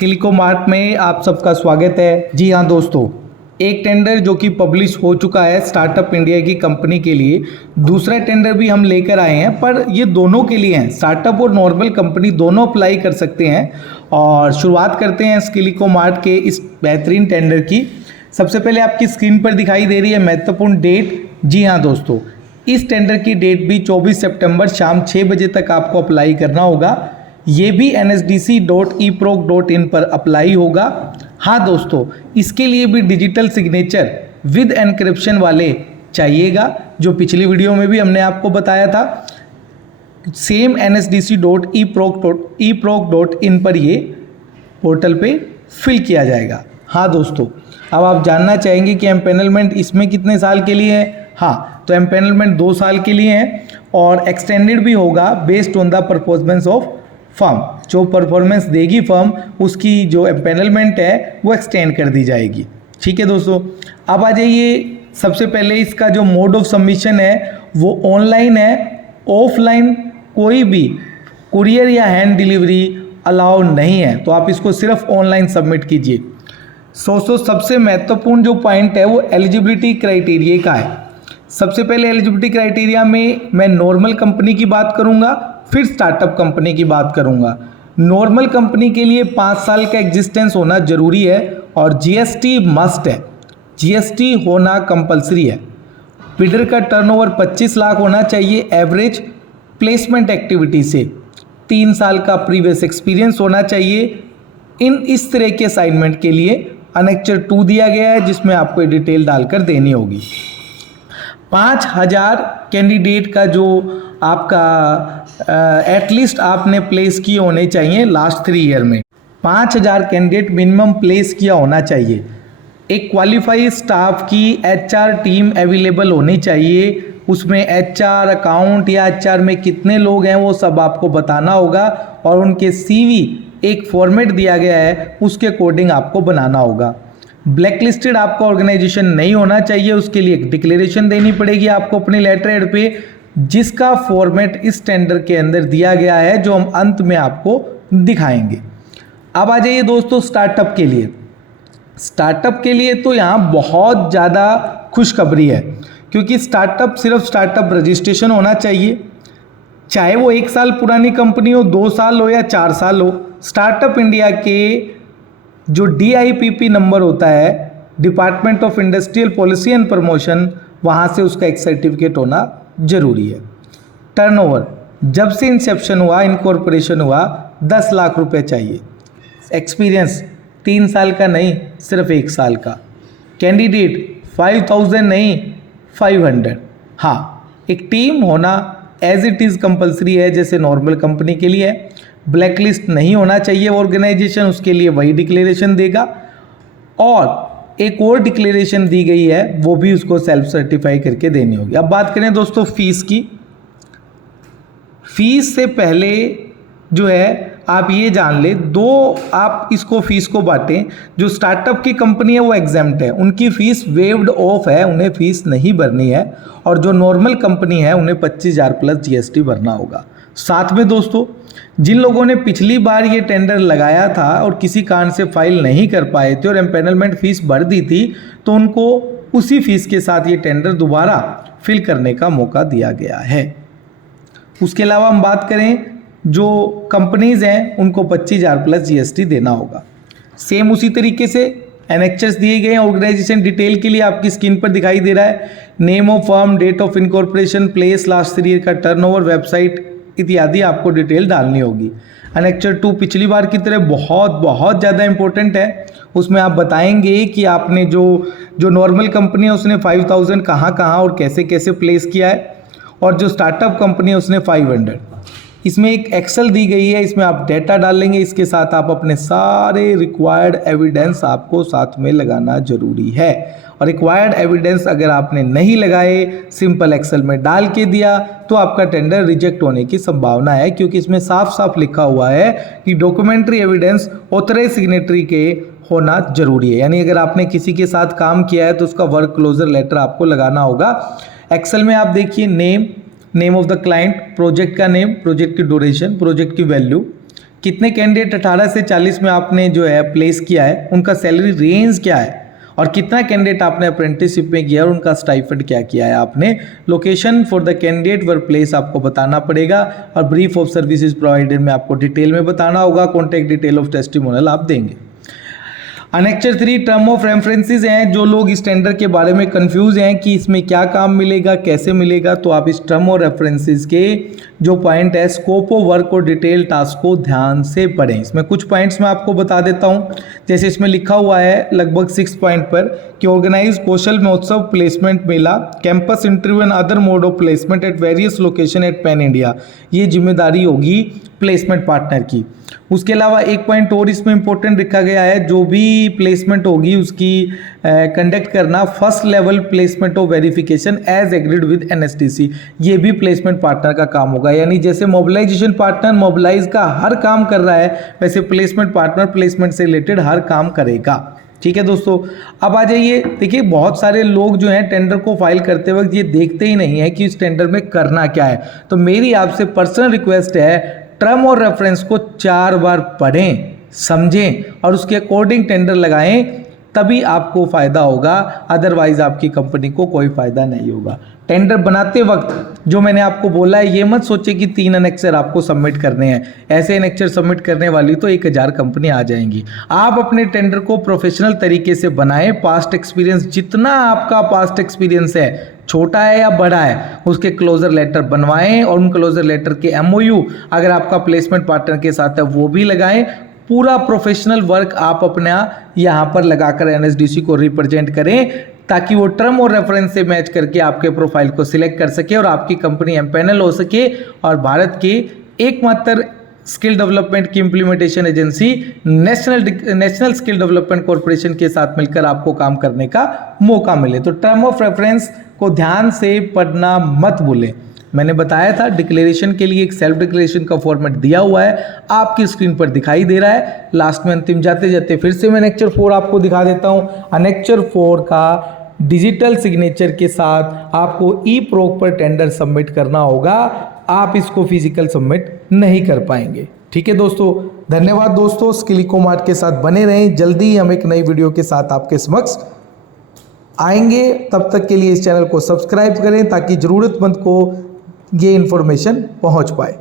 स्किलिको mart में आप सबका स्वागत है। जी हाँ दोस्तों, एक टेंडर जो कि पब्लिश हो चुका है स्टार्टअप इंडिया की कंपनी के लिए, दूसरा टेंडर भी हम लेकर आए हैं, पर ये दोनों के लिए हैं। स्टार्टअप और नॉर्मल कंपनी दोनों अप्लाई कर सकते हैं। और शुरुआत करते हैं स्किलिको मार्ट के इस बेहतरीन टेंडर की। सबसे पहले आपकी स्क्रीन पर दिखाई दे रही है महत्वपूर्ण डेट। जी हाँ दोस्तों, इस टेंडर की डेट भी 24 सितंबर शाम 6 बजे तक आपको अप्लाई करना होगा। ये भी nsdc.eproc.in पर अप्लाई होगा। हाँ दोस्तों, इसके लिए भी डिजिटल सिग्नेचर विद एनक्रिप्शन वाले चाहिएगा, जो पिछली वीडियो में भी हमने आपको बताया था। सेम nsdc.eproc.in पर ये पोर्टल पे फिल किया जाएगा। हाँ दोस्तों, अब आप जानना चाहेंगे कि एम्पेनलमेंट इसमें कितने साल के लिए है। हाँ, तो एम्पेनलमेंट 2 साल के लिए है और एक्सटेंडेड भी होगा based on the performance of firm. जो परफॉर्मेंस देगी फर्म, उसकी जो एम्पेनलमेंट है वो एक्सटेंड कर दी जाएगी। ठीक है दोस्तों, अब आ जाइए। सबसे पहले इसका जो मोड ऑफ सबमिशन है वो ऑनलाइन है। ऑफलाइन कोई भी कुरियर या हैंड डिलीवरी अलाउ नहीं है, तो आप इसको सिर्फ ऑनलाइन सबमिट कीजिए। सबसे महत्वपूर्ण जो पॉइंट है वो एलिजिबिलिटी क्राइटेरिया का है। सबसे पहले एलिजिबिलिटी क्राइटेरिया में मैं नॉर्मल कंपनी की बात करूंगा, फिर स्टार्टअप कंपनी की बात करूंगा। नॉर्मल कंपनी के लिए 5 साल का एग्जिस्टेंस होना जरूरी है और जीएसटी मस्ट है, जीएसटी होना कंपलसरी है। बिडर का टर्नओवर 25 लाख होना चाहिए एवरेज। प्लेसमेंट एक्टिविटी से 3 साल का प्रीवियस एक्सपीरियंस होना चाहिए। इस तरह के असाइनमेंट के लिए अनेक्चर 2 दिया गया है, जिसमें आपको डिटेल डालकर देनी होगी। 5000 कैंडिडेट का जो आपका एटलीस्ट आपने प्लेस किए होने चाहिए लास्ट 3 ईयर में। 5000 कैंडिडेट मिनिमम प्लेस किया होना चाहिए। एक क्वालिफाइड स्टाफ की एचआर टीम अवेलेबल होनी चाहिए। उसमें एचआर अकाउंट या एचआर में कितने लोग हैं वो सब आपको बताना होगा और उनके सीवी एक फॉर्मेट दिया गया है, उसके अकॉर्डिंग आपको बनाना होगा। ब्लैकलिस्टेड आपका ऑर्गेनाइजेशन नहीं होना चाहिए, उसके लिए एक डिक्लेरेशन देनी पड़ेगी आपको अपने लेटर हेड पे, जिसका फॉर्मेट इस टेंडर के अंदर दिया गया है, जो हम अंत में आपको दिखाएंगे। अब आ जाइए दोस्तों स्टार्टअप के लिए। स्टार्टअप के लिए तो यहाँ बहुत ज़्यादा खुशखबरी है, क्योंकि स्टार्टअप सिर्फ स्टार्टअप रजिस्ट्रेशन होना चाहिए, चाहे वो 1 साल पुरानी कंपनी हो, 2 साल हो या 4 साल हो। स्टार्टअप इंडिया के जो DIPP नंबर होता है, department of industrial policy and promotion, वहाँ से उसका एक सर्टिफिकेट होना जरूरी है। टर्नओवर जब से इंसेप्शन हुआ, इनकॉर्पोरेशन हुआ, 10 लाख रुपए चाहिए। एक्सपीरियंस 3 साल का नहीं, सिर्फ 1 साल का। कैंडिडेट 5000 नहीं 500। हाँ, एक टीम होना एज इट इज़ कंपलसरी है, जैसे नॉर्मल कंपनी के लिए है। ब्लैकलिस्ट नहीं होना चाहिए ऑर्गेनाइजेशन, उसके लिए वही डिक्लेरेशन देगा। और एक और डिक्लेरेशन दी गई है, वो भी उसको सेल्फ सर्टिफाई करके देनी होगी। अब बात करें दोस्तों फीस की। फीस से पहले जो है आप ये जान ले, 2 आप इसको फीस को बांटें। जो स्टार्टअप की कंपनी है वो एग्जेम्प्ट है, उनकी फीस वेव्ड ऑफ है, उन्हें फीस नहीं भरनी है। और जो नॉर्मल कंपनी है उन्हें 25,000 प्लस जीएसटी भरना होगा। साथ में दोस्तों, जिन लोगों ने पिछली बार ये टेंडर लगाया था और किसी कारण से फाइल नहीं कर पाए थे और एम्पेनलमेंट फीस भर दी थी, तो उनको उसी फीस के साथ ये टेंडर दोबारा फिल करने का मौका दिया गया है। उसके अलावा हम बात करें, जो कंपनीज हैं उनको 25,000 प्लस जीएसटी देना होगा। सेम उसी तरीके से एनेक्चर्स दिए गए हैं ऑर्गेनाइजेशन डिटेल के लिए, आपकी स्क्रीन पर दिखाई दे रहा है। Name of firm, date of incorporation, place, last 3 year का टर्नओवर, वेबसाइट इत्यादि आपको डिटेल डालनी होगी। अनेक्चर 2 पिछली बार की तरह बहुत ज़्यादा इंपॉर्टेंट है। उसमें आप बताएंगे कि आपने जो नॉर्मल कंपनी है उसने 5000 कहाँ और कैसे कैसे प्लेस किया है, और जो स्टार्टअप कंपनी है उसने 500। इसमें एक एक्सेल दी गई है, इसमें आप डेटा डालेंगे। इसके साथ आप अपने सारे रिक्वायर्ड एविडेंस आपको साथ में लगाना जरूरी है। और रिक्वायर्ड एविडेंस अगर आपने नहीं लगाए, सिंपल एक्सेल में डाल के दिया, तो आपका टेंडर रिजेक्ट होने की संभावना है, क्योंकि इसमें साफ साफ लिखा हुआ है कि डॉक्यूमेंट्री एविडेंस ऑथराइज्ड सिग्नेटरी के होना जरूरी है। यानी अगर आपने किसी के साथ काम किया है तो उसका वर्क क्लोजर लेटर आपको लगाना होगा। एक्सेल में आप देखिए name of the client, project का नेम, प्रोजेक्ट की ड्यूरेशन, प्रोजेक्ट की वैल्यू, कितने कैंडिडेट 18 से 40 में आपने जो है प्लेस किया है, उनका सैलरी रेंज क्या है, और कितना कैंडिडेट आपने अप्रेंटिसशिप में किया और उनका स्टाइपेंड क्या किया है आपने। Location for the candidate were place आपको बताना पड़ेगा, और ब्रीफ ऑफ सर्विसेज प्रोवाइडेड में आपको डिटेल में बताना होगा। कॉन्टैक्ट डिटेल ऑफ टेस्टिमोनियल आप देंगे। अनेक्चर 3 टर्म ऑफ रेफरेंसेस हैं। जो लोग इस टेंडर के बारे में कंफ्यूज हैं कि इसमें क्या काम मिलेगा, कैसे मिलेगा, तो आप इस टर्म और रेफरेंसेस के जो पॉइंट है, स्कोप ऑफ वर्क और डिटेल टास्क को ध्यान से पढ़ें। इसमें कुछ पॉइंट्स मैं आपको बता देता हूं। जैसे इसमें लिखा हुआ है लगभग 6 पॉइंट पर कि ऑर्गेनाइज कौशल महोत्सव, placement Mela, campus interview and other mode of placement at various location eight pan India. ये जिम्मेदारी होगी प्लेसमेंट पार्टनर की। उसके अलावा एक पॉइंट और इसमें इंपॉर्टेंट लिखा गया है, जो भी प्लेसमेंट होगी उसकी कंडक्ट करना first level placement of verification as agreed with NSDC. ये भी प्लेसमेंट पार्टनर का काम होगा। यानी जैसे मोबिलाइजेशन पार्टनर मोबिलाइज का हर काम कर रहा है, वैसे प्लेसमेंट पार्टनर प्लेसमेंट से रिलेटेड हर काम करेगा। ठीक है दोस्तों, अब आ जाइए। देखिए बहुत सारे लोग जो हैं टेंडर को फाइल करते वक्त ये देखते ही नहीं है कि इस टेंडर में करना क्या है। तो मेरी आपसे पर्सनल रिक्वेस्ट है, टर्म और रेफरेंस को 4 बार पढ़ें, समझें और उसके अकॉर्डिंग टेंडर लगाएं, तभी आपको फ़ायदा होगा। अदरवाइज आपकी कंपनी को कोई फ़ायदा नहीं होगा। टेंडर बनाते वक्त जो मैंने आपको बोला है, ये मत सोचे कि 3 एनेक्चर आपको सबमिट करने हैं। ऐसे एनेक्चर सबमिट करने वाली तो 1000 कंपनी आ जाएंगी। आप अपने टेंडर को प्रोफेशनल तरीके से बनाएं। पास्ट एक्सपीरियंस, जितना आपका पास्ट एक्सपीरियंस है, छोटा है या बड़ा है, उसके क्लोजर लेटर बनवाएं और उन क्लोजर लेटर के एमओयू अगर आपका प्लेसमेंट पार्टनर के साथ है वो भी लगाएं। पूरा प्रोफेशनल वर्क आप अपना यहाँ पर लगाकर एनएसडीसी को रिप्रेजेंट करें, ताकि वो टर्म और रेफरेंस से मैच करके आपके प्रोफाइल को सिलेक्ट कर सके और आपकी कंपनी एमपैनल हो सके और भारत के एकमात्र स्किल डेवलपमेंट की implementation agency national skill development corporation के साथ मिलकर आपको काम करने का मौका मिले। तो टर्म ऑफ रेफरेंस को ध्यान से पढ़ना मत भूलें। मैंने बताया था डिक्लेरेशन के लिए एक सेल्फ डिक्लेरेशन का फॉर्मेट दिया हुआ है, आपकी स्क्रीन पर दिखाई दे रहा है। लास्ट में अंतिम जाते जाते फिर से मैं अनेक्चर 4 आपको दिखा देता हूं। अनेक्चर 4 का डिजिटल सिग्नेचर के साथ आपको ई प्रोक पर टेंडर सबमिट करना होगा। आप इसको फिजिकल सबमिट नहीं कर पाएंगे। ठीक है दोस्तों, धन्यवाद दोस्तों। स्किल इको मार्ट के साथ बने रहें। जल्दी हम एक नई वीडियो के साथ आपके समक्ष आएंगे। तब तक के लिए इस चैनल को सब्सक्राइब करें ताकि ज़रूरतमंद को ये इन्फॉर्मेशन पहुंच पाए।